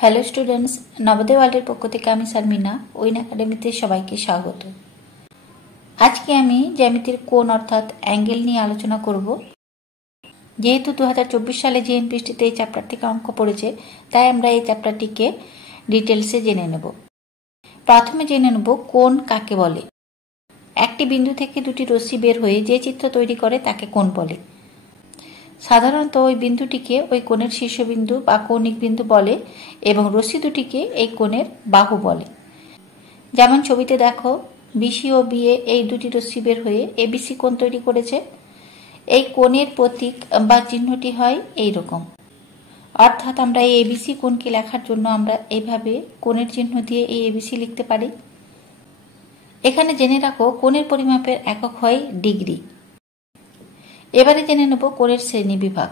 Hello students, Navodaya ওয়ার্ল্ডের পক্ষ থেকে আমি শারমিনা ওইন একাডেমিতে সবাইকে স্বাগত। আজকে আমি জ্যামিতির কোণ অর্থাৎ অ্যাঙ্গেল নিয়ে আলোচনা করব। যেহেতু 2024 সালে জিএনপিএসটিতে এই চ্যাপ্টার থেকে অঙ্ক পড়েছে, তাই আমরা এই চ্যাপ্টারটিকে ডিটেলসে জেনে নেব। প্রথমে জেনে নেব কোণ কাকে বলে। একটি বিন্দু থেকে দুটি রশ্মি বের হয়ে যে চিত্র তৈরি করে তাকে কোণ বলে। সাধারণত ওই বিন্দুটিকে ওই কোণের শীর্ষবিন্দু বা কৌণিক বিন্দু বলে এবং রশ্মি দুটিকে এই কোণের বাহু বলে। যেমন ছবিতে দেখো, বিসি ও বিএ এই দুটি রশ্মি বের হয়ে এবিসি কোণ তৈরি করেছে। এই কোণের প্রতীক বা চিহ্নটি হয় এই রকম। অর্থাৎ আমরা এই এবিসি কোণকে লেখার জন্য আমরা এইভাবে কোণের চিহ্ন দিয়ে এই এবিসি লিখতে পারি। এখানে জেনে রাখো, কোণের পরিমাপের একক হয় ডিগ্রি। এবারে জেনে নেব কোণের শ্রেণী বিভাগ।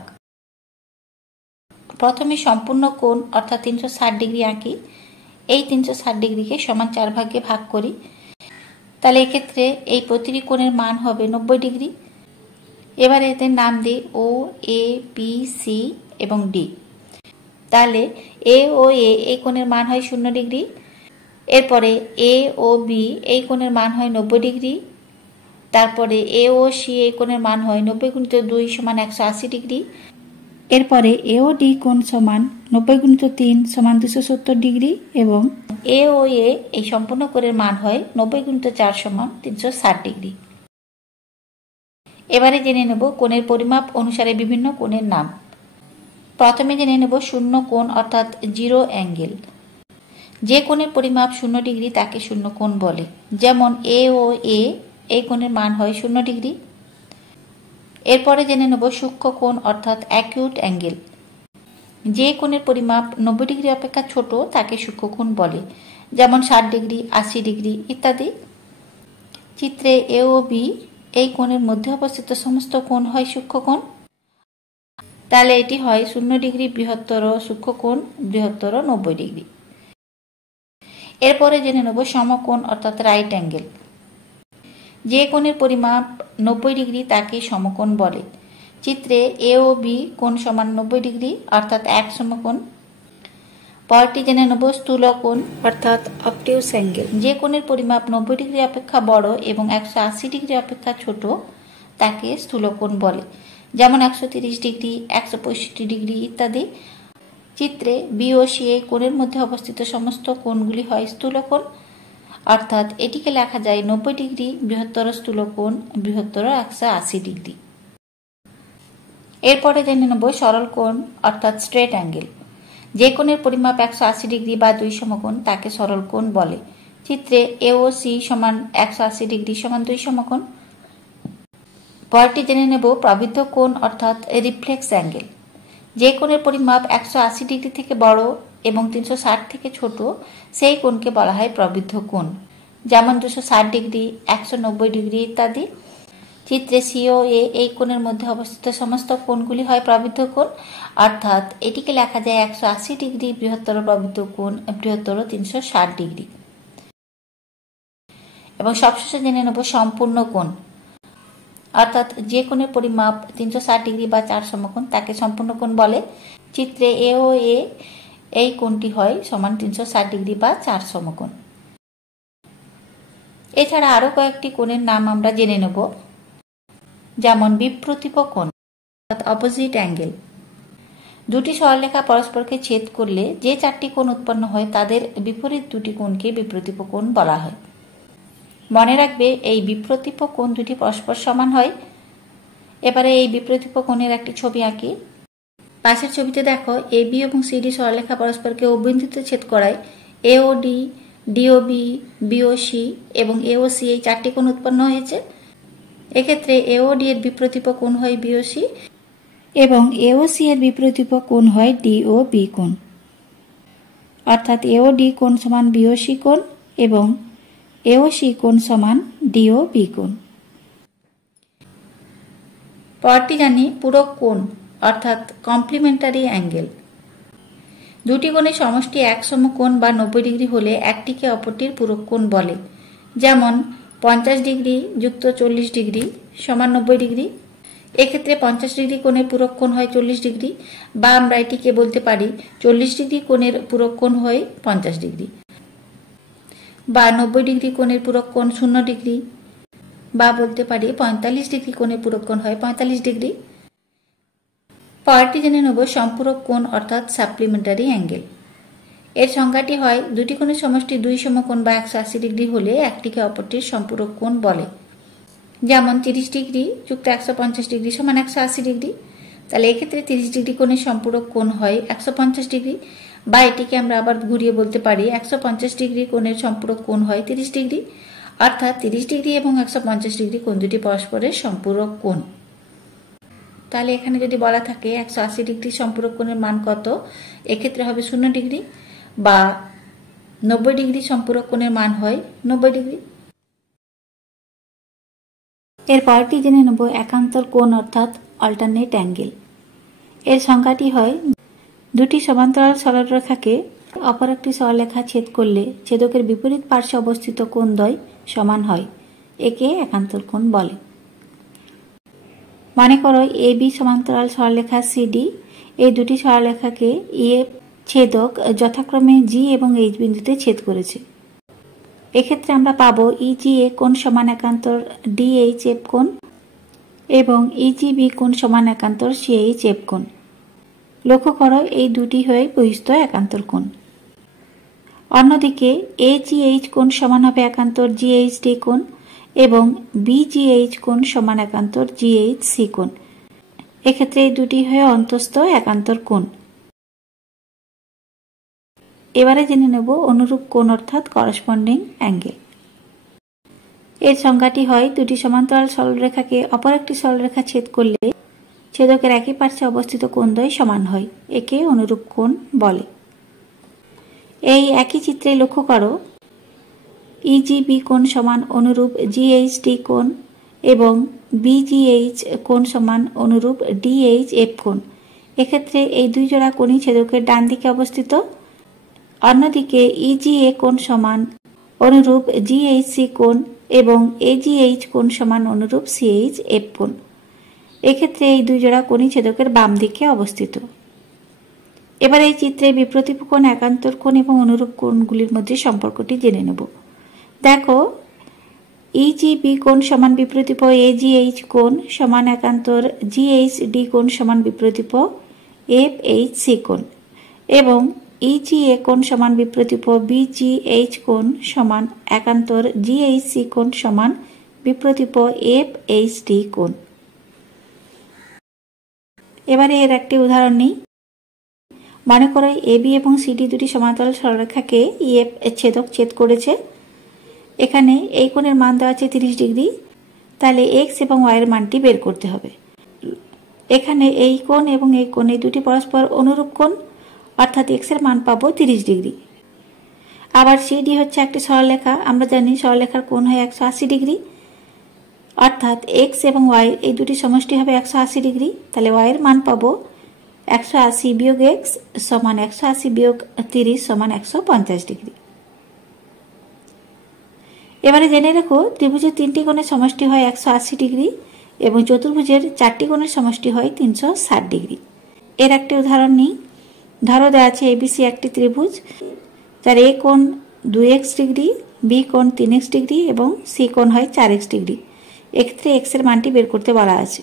প্রথমে সম্পূর্ণ কোণ অর্থাৎ 360 ডিগ্রি আঁকি। এই 360 ডিগ্রিকে সমান 4 ভাগে ভাগ করি। তাহলে এক্ষেত্রে এই প্রতিটি কোণের মান হবে 90 ডিগ্রি। এবারে এদের নাম দিই ও, এ, বি, সি এবং ডি। তাহলে এ ও এ এই কোণের মান হয় 0 ডিগ্রি। এরপরে এ ও বি এই কোণের মান হয় 90 ডিগ্রি। তারপরে এ ও সি এই কোণের মান হয় 90 গুণিত 2 সমান 180 ডিগ্রি। এরপরে এ ও ডি কোণ সমান 90 গুণিত 3 সমান 270 ডিগ্রি এবং এ ও এ এই সম্পূর্ণ কোণের মান হয় 90 গুণিত 4 সমান 360 ডিগ্রি। এবারে জেনে নেব কোণের পরিমাপ অনুসারে বিভিন্ন কোণের নাম। প্রথমে জেনে নেব শূন্য কোণ অর্থাৎ জিরো অ্যাঙ্গেল। যে কোণের পরিমাপ 0 ডিগ্রি তাকে শূন্য কোণ বলে। যেমন এ ও এ এই কোণের মান হয় 0 ডিগ্রি। এরপরে জেনে নেব সূক্ষ্ম কোণ অর্থাৎ অ্যাকিউট অ্যাঙ্গেল। যে কোণের পরিমাপ 90 ডিগ্রি অপেক্ষা ছোট তাকে সূক্ষ্ম কোণ বলে। যেমন 60 ডিগ্রি, 80 ডিগ্রি ইত্যাদি। চিত্রে এ ও বি এই কোণের মধ্যে অবস্থিত সমস্ত কোণ হয় সূক্ষ্ম কোণ। তাহলে এটি হয় 0 ডিগ্রি বৃহত্তর সূক্ষ্ম কোণ, বৃহত্তর 90 ডিগ্রি। এরপরে জেনে নেব সমকোণ অর্থাৎ রাইট অ্যাঙ্গেল। যে কোণের পরিমাপ 90 ডিগ্রি তাকে সমকোণ বলে। চিত্রে এ ও বি কোণ সমান 90 ডিগ্রি অর্থাৎ এক সমকোণ। পরটি জেনে নেব স্থূল কোণ অর্থাৎ অবটিউস অ্যাঙ্গেল। যে কোণের পরিমাপ 90 ডিগ্রি অপেক্ষা বড় এবং 180 ডিগ্রি অপেক্ষা ছোট তাকে স্থূল কোণ বলে। যেমন 130 ডিগ্রি, 165 ডিগ্রি ইত্যাদি। চিত্রে বি ও সি এই কোণের মধ্যে অবস্থিত সমস্ত কোণগুলি হয় স্থূল কোণ। অর্থাৎ এটিকে লেখা যায় 90 ডিগ্রি বৃহত্তর স্থূল কোণ, বৃহত্তর 180 ডিগ্রি। এরপরে জেনে নেব সরল কোণ অর্থাৎ স্ট্রেট অ্যাঙ্গেল। যে কোণের পরিমাপ 180 ডিগ্রি বা 2 সমকোণ তাকে সরল কোণ বলে। চিত্রে এ ও সি সমান 180 ডিগ্রি সমান 2 সমকোণ। পরটি জেনে নেব প্রবৃদ্ধ কোণ অর্থাৎ রিফ্লেক্স অ্যাঙ্গেল। যে কোণের পরিমাপ 180 ডিগ্রি থেকে বড় এবং 360 থেকে ছোট সেই কোণকে বলা হয় প্রবৃদ্ধ কোণ। যেমন 260 ডিগ্রি, 190 ডিগ্রি ইত্যাদি। চিত্রে সি ও এ এই কোণের মধ্যে অবস্থিত সমস্ত কোণগুলি হয় প্রবৃদ্ধ কোণ। অর্থাৎ এটিকে লেখা যায় 180 ডিগ্রি বৃহত্তর প্রবৃদ্ধ কোণ, বৃহত্তর 360 ডিগ্রি। এবং সবশেষে জেনে নেব সম্পূর্ণ কোণ অর্থাৎ যে কোণের পরিমাপ 360 ডিগ্রি বা 4 সমকোণ তাকে সম্পূর্ণ কোণ বলে। চিত্রে এ ও এ এই কোণটি হয় সমান 360 ডিগ্রি বা 4 সমকোণ। এছাড়া আরো কয়েকটি কোণের নাম আমরা জেনে নেব। যেমন বিপ্রতীপ কোণ অর্থাৎ অপোজিট অ্যাঙ্গেল। দুটি সরলরেখা পরস্পরকে ছেদ করলে যে 4টি কোণ উৎপন্ন হয় তাদের বিপরীত দুটি কোণকে বিপ্রতীপ কোণ বলা হয়। মনে রাখবে এই বিপ্রতীপ কোণ দুটি পরস্পর সমান হয়। এবারে এই বিপ্রতীপ কোণের একটি ছবি আঁকি। পাশের ছবিতে দেখো, এ বি এবং সিডি সরলরেখা পরস্পরকে অভ্যন্তরে ছেদ করায় এ ও ডি, ডি ও বি, বি ও সি এবং এ ও সি এই 4টি কোণ উৎপন্ন হয়েছে। এক্ষেত্রে এ ও ডি এর বিপ্রতীপ কোণ হয় বি ও সি এবং এ ও সি এর বিপ্রতীপ কোণ হয় ডি ও বি কোণ। অর্থাৎ এ ও ডি কোণ সমান বি ও সি কোণ এবং এ ও সি কোণ সমান ডি ও বি কোণ। পরটি জানি পূরক কোণ অর্থাৎ কমপ্লিমেন্টারি অ্যাঙ্গেল। দুটি কোণের সমষ্টি এক সমকোণ বা 90 ডিগ্রি হলে একটিকে অপরটির পূরক কোণ বলে। যেমন 50 ডিগ্রি যুক্ত 40 ডিগ্রি সমান 90 ডিগ্রি। এক্ষেত্রে 50 ডিগ্রি কোণের পূরক কোণ হয় 40 ডিগ্রি, বা আমরা এটিকে বলতে পারি 40 ডিগ্রি কোণের পূরক কোণ হয় 50 ডিগ্রি, বা 90 ডিগ্রি কোণের পূরক কোণ 0 ডিগ্রি, বা বলতে পারি 45 ডিগ্রি কোণের পূরক কোণ হয় 45 ডিগ্রি। পরেরটি জেনে নেব সম্পূরক কোণ অর্থাৎ সাপ্লিমেন্টারি অ্যাঙ্গেল। এর সংজ্ঞাটি হয় দুটি কোণের সমষ্টি 2 সমকোণ বা 180 ডিগ্রি হলে একটিকে অপরটির সম্পূরক কোণ বলে। যেমন 30 ডিগ্রি যুক্ত 150 ডিগ্রি সমান 180 ডিগ্রি। তাহলে এক্ষেত্রে 30 ডিগ্রি কোণের সম্পূরক কোণ হয় 150 ডিগ্রি, বা এটিকে আমরা আবার ঘুরিয়ে বলতে পারি 150 ডিগ্রি কোণের সম্পূরক কোণ হয় 30 ডিগ্রি, অর্থাৎ 30 ডিগ্রি এবং 150 ডিগ্রি কোণ দুটি পরস্পরের সম্পূরক কোণ। তাহলে এখানে যদি বলা থাকে 180 ডিগ্রি সম্পূরক কোণের মান কত, এক্ষেত্রে হবে 0 ডিগ্রি, বা 90 ডিগ্রি সম্পূরক কোণের মান হয় 90 ডিগ্রি। এর পরটি জেনে নেব একান্তর কোণ অর্থাৎ অল্টারনেট অ্যাঙ্গেল। এর সংজ্ঞাটি হয় দুটি সমান্তরাল সরলরেখাকে অপর একটি সরলরেখা ছেদ করলে ছেদকের বিপরীত পার্শ্বে অবস্থিত কোণদ্বয় সমান হয়, একে একান্তর কোণ বলে। মনে করো এ বি সমান্তরাল সরলরেখা সিডি, এই দুটি সরলরেখাকে এ ছেদক যথাক্রমে জি এবং এইচ বিন্দুতে ছেদ করেছে। এক্ষেত্রে আমরা পাবো ইজি এ কোণ সমান একান্তর ডিএইচ এফ কোণ এবং ইজি বি কোণ সমান একান্তর সিএইচ এফ কোণ। লক্ষ্য করো এই দুটি হয়ে বহিস্থ একান্তর কোণ। অন্যদিকে এজিএইচ কোণ সমান হবে একান্তর জিএইচ ডি কোণ এবং বিজিএইচ কোণ সমান একান্তর জিএইচ সি কোণ। এক্ষেত্রে এই দুটি হয়ে অন্তস্থ একান্তর কোণ। এবারে জেনে নেব অনুরূপ কোণ অর্থাৎ করসপন্ডিং অ্যাঙ্গেল। এর সংজ্ঞাটি হয় দুটি সমান্তরাল সরলরেখাকে অপর একটি সরলরেখা ছেদ করলে ছেদকের একই পার্শ্বে অবস্থিত কোণদ্বয় সমান হয়, একে অনুরূপ কোণ বলে। এই একই চিত্রে লক্ষ্য করো ইজিবি কোণ সমান অনুরূপ জিএইচডি কোণ এবং বিজিএইচ কোণ সমান অনুরূপ ডিএইচ এফ কোণ। এক্ষেত্রে এই দুই জোড়া কোণই ছেদকের ডান দিকে অবস্থিত। অন্যদিকে ইজিএ কোণ সমান অনুরূপ জিএইচসি কোণ এবং এজিএইচ কোণ সমান অনুরূপ সিএইচ এফ কোণ। এক্ষেত্রে এই দুই জোড়া কোণই ছেদকের বাম দিকে অবস্থিত। এবার এই চিত্রে বিপ্রতীপ কোণ, একান্তর কোণ এবং অনুরূপ কোণগুলির মধ্যে সম্পর্কটি জেনে নেব। দেখো ইজিবি কোণ সমান বিপ্রতীপ এজিএইচ কোণ সমান একান্তর জিএইচডি কোণ সমান বিপ্রতীপ এফএইচসি কোণ এবং ইজিএ কোণ সমান বিপ্রতীপ বিজিএইচ কোণ সমান একান্তর জিএইচসি কোণ সমান বিপ্রতীপ এফএইচডি কোণ। এবারে এর একটি উদাহরণ নিই। মনে করো এবি এবং সিডি দুটি সমান্তরাল সরলরেখাকে ইএফ ছেদক ছেদ করেছে। এখানে এই কোণের মান দেওয়া আছে 30 ডিগ্রি, তাহলে এক্স এবং ওয়াই এর মানটি বের করতে হবে। এখানে এই কোণ এবং এই কোণ এই দুটি পরস্পর অনুরূপ কোণ, অর্থাৎ এক্স এর মান পাবো 30 ডিগ্রি। আবার সিডি হচ্ছে একটি সরলরেখা, আমরা জানি সরলরেখার কোণ হয় 180 ডিগ্রি, অর্থাৎ এক্স এবং ওয়াই এই দুটি সমষ্টি হবে 180 ডিগ্রি। তাহলে ওয়াই এর মান পাবো 180 বিয়োগ এক্স সমান 180 বিয়োগ 30 সমান 150 ডিগ্রি। এবারে জেনে রেখো ত্রিভুজের তিনটি কোণের সমষ্টি হয় 180 ডিগ্রি এবং চতুর্ভুজের চারটি কোণের সমষ্টি হয় 360 ডিগ্রি। এর একটি উদাহরণ নিই। ধরো দেওয়া আছে এবিসি একটি ত্রিভুজ, যার এ কোণ 2x ডিগ্রি, বি কোণ 3x ডিগ্রি এবং সি কোণ হয় 4x ডিগ্রি। এক্ষেত্রে এক্স এর মানটি বের করতে বলা আছে।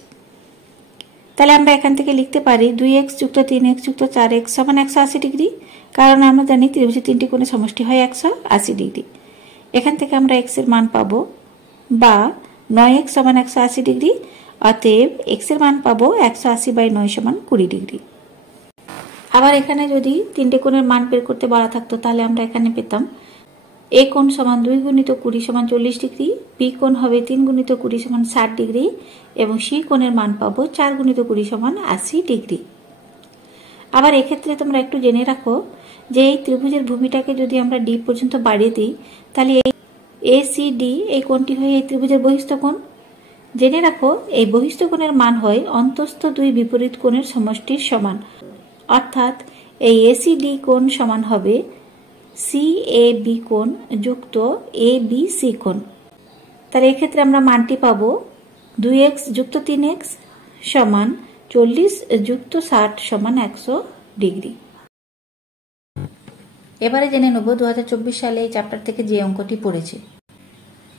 তাহলে আমরা এখান থেকে লিখতে পারি 2x যুক্ত 3x যুক্ত 4x সমান 180 ডিগ্রি, কারণ আমরা জানি ত্রিভুজের তিনটি কোণের সমষ্টি হয় 180 ডিগ্রি। এখান থেকে আমরা এক্স এর মান পাবো, বা 9x সমান 180 ডিগ্রি, অতএব এক্স এর মান পাবো 180/9 সমান 20 ডিগ্রি। আবার এখানে যদি তিনটে কোণের মান বের করতে বলা থাকতো তাহলে আমরা এখানে পেতাম এ কোণ সমান 2 গুণিত 20 সমান 40 ডিগ্রি, বি কোণ হবে 3 গুণিত 20 সমান 60 ডিগ্রি এবং সি কোণের মান পাবো 4 গুণিত 20 সমান 80 ডিগ্রি। আবার এক্ষেত্রে তোমরা একটু জেনে রাখো যে এই ত্রিভুজের ভূমিটাকে যদি আমরা ডি পর্যন্ত বাড়িয়ে দিই তাহলে এই এসিডি এই কোণটি হয় এই ত্রিভুজের বহিস্থ কোণ। জেনে রাখো এই বহিস্থ কোণের মান হয় অন্তস্থ দুই বিপরীত কোণের সমষ্টির সমান, অর্থাৎ এই এসিডি কোণ সমান হবে সিএবি কোণ যুক্ত এবিসি কোণ। তাহলে এক্ষেত্রে আমরা মানটি পাবো 2x যুক্ত 3x সমান 40 যুক্ত 60 সমান 100 ডিগ্রি। এবারে জেনে নেব 2024 সালে এই চ্যাপ্টার থেকে যে অঙ্কটি পড়েছে।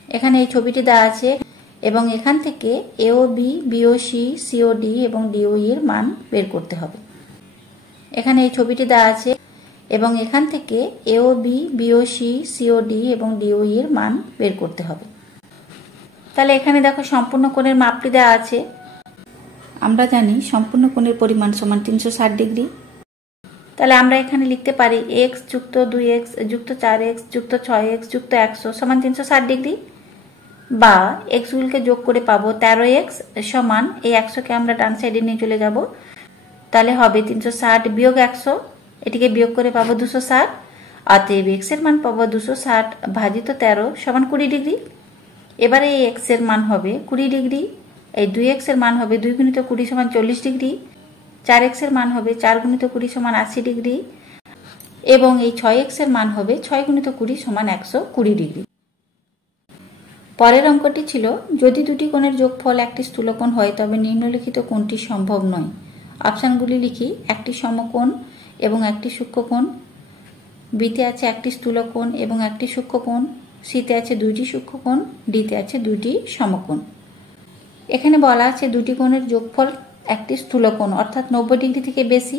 এখানে এই ছবিটি দেওয়া আছে এবং এখান থেকে এওবি, বিওসি, সিওডি এবং ডিওই এর মান বের করতে হবে। এখানে এই ছবিটি দেওয়া আছে এবং এখান থেকে এওবি, বিওসি, সিওডি এবং ডিওই এর মান বের করতে হবে। তাহলে এখানে দেখো সম্পূর্ণ কোণের মাপটি দেওয়া আছে। আমরা জানি সম্পূর্ণ কোণের পরিমাণ সমান 360 ডিগ্রি। তাহলে আমরা এখানে লিখতে পারি x যুক্ত 2x যুক্ত 4x যুক্ত 6x যুক্ত 100 সমান 360 ডিগ্রি, বা এক্সগুলোকে যোগ করে পাবো 13x সমান এই 100কে আমরা ডান সাইডে নিয়ে চলে যাব, তাহলে হবে 360 বিয়োগ 100, এটিকে বিয়োগ করে পাবো 260। অতএব x এর মান পাবো 260 ভাজিত 13 সমান 20 ডিগ্রি। এবারে এই x এর মান হবে 20 ডিগ্রি, এই 2x এর মান হবে 2 গুণিত 20 সমান 40 ডিগ্রি, 4x এর মান হবে 4 গুণিত 20 সমান 80 ডিগ্রি এবং এই 6x এর মান হবে 6 গুণিত 20 সমান 120 ডিগ্রি। পরের অঙ্কটি ছিল যদি দুটি কোণের যোগফল একটি স্থূলকোণ হয় তবে নিম্নলিখিত কোণটি সম্ভব নয়। অপশানগুলি লিখি, একটি সমকোণ এবং একটি সূক্ষ্মকোণ, বিতে আছে একটি স্থূলকোণ এবং একটি সূক্ষ্মকোণ, সিতে আছে দুইটি সূক্ষ্মকোণ, ডিতে আছে দুইটি সমকোণ। এখানে বলা আছে দুটি কোণের যোগফল একটি স্থূলকোণ অর্থাৎ 90 ডিগ্রি থেকে বেশি।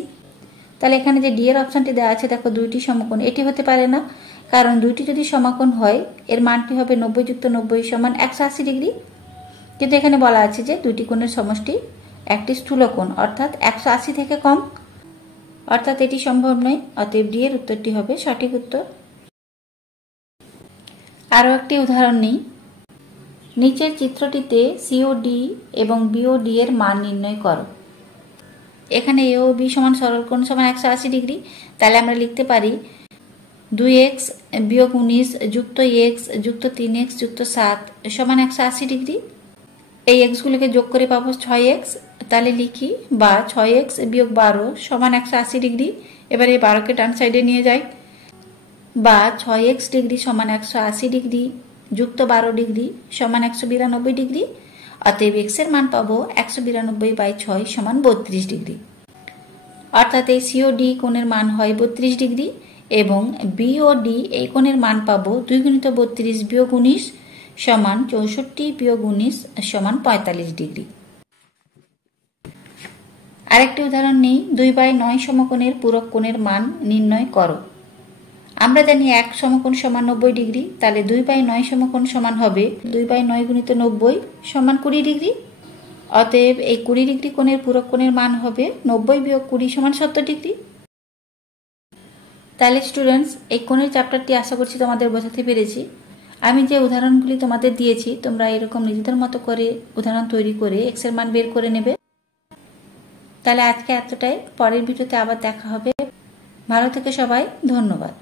তাহলে এখানে যে ডি এর অপশানটি দেওয়া আছে দেখো দুইটি সমকোণ, এটি হতে পারে না, কারণ দুইটি যদি সমকোণ হয় এর মানটি হবে 90 যুক্ত 90 সমান 180 ডিগ্রি। কিন্তু এখানে বলা আছে যে দুটি কোণের সমষ্টি একটি স্থূলকোণ অর্থাৎ 180 থেকে কম, অর্থাৎ এটি সম্ভব নয়। অতএব ডি এর উত্তরটি হবে সঠিক উত্তর। আরও একটি উদাহরণ নিই। নিচের চিত্রটিতে সিওডি এবং বিওডি এর মান নির্ণয় করো। এখানে এ ও বি সমান সরলকোণ সমান 180 ডিগ্রি। তাহলে আমরা লিখতে পারি 2x বিয়োগ 19 যুক্ত x যুক্ত 3x যুক্ত 7 সমান 180 ডিগ্রি। এই এক্সগুলোকে যোগ করে পাবো 6x, তাহলে লিখি বা 6x বিয়োগ 12 সমান 180 ডিগ্রি। এবার এই 12কে ডান সাইডে নিয়ে যাই, বা 6x ডিগ্রি সমান 180 ডিগ্রি যুক্ত 12 ডিগ্রি সমান 192 ডিগ্রি। অতএব x এর মান পাবো 192/6 সমান 32 ডিগ্রি। অর্থাৎ এই সিওডি কোণের মান হয় 32 ডিগ্রি এবং বিওডি এই কোণের মান পাবো 2 গুণিত 32 বিয়োগ 19 সমান 64 বিয়োগ 19 সমান 45 ডিগ্রি। আরেকটি উদাহরণ নেই, 2/9 সমকোণের পূরক কোণের মান নির্ণয় করো। আমরা জানি এক সমকোণ সমান 90 ডিগ্রি, তাহলে 2/9 সমকোণ সমান হবে 2/9 গুণিত 90 সমান 20 ডিগ্রি। অতএব এই 20 ডিগ্রি কোণের পূরক কোণের মান হবে 90 বিয়োগ 20 সমান 70 ডিগ্রি। তাহলে স্টুডেন্টস, এই কোণের চ্যাপ্টারটি আশা করছি তোমাদের বোঝাতে পেরেছি। আমি যে উদাহরণগুলি তোমাদের দিয়েছি তোমরা এরকম নিজেদের মতো করে উদাহরণ তৈরি করে এক্স এর মান বের করে নেবে। তাহলে আজকে এতটাই, পরের ভিডিওতে আবার দেখা হবে। ভালো থেকে সবাই, ধন্যবাদ।